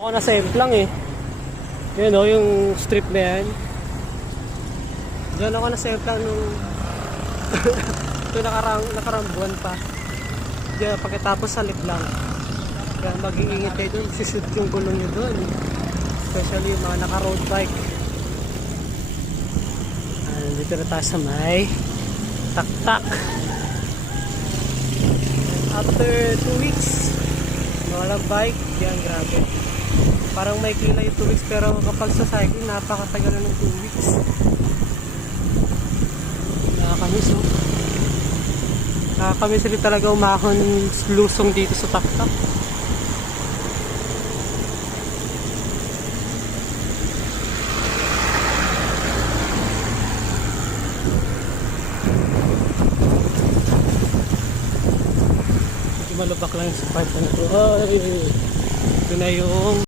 Ako nasa Emplang eh. Yan o, yung strip na yan. Diyan ako nasa Emplang nung ito nakarang buwan pa. Diyan pagkatapos sa lang. Kaya mag-iingat kayo doon. Sisud yung gulong nyo doon. Especially yung mga naka-road bike. Dito na tayo sa may tak-tak. After 2 weeks, walang bike. Yan, grabe. Parang may kila yung 2 weeks, pero kapag sa cycling, napakatagal na ng 2 weeks. Nakakamiss, oh. Nakakamiss rin talaga umahon lusong dito sa tak-tak. Malubak lang sa part na ito. Ay, ito na yung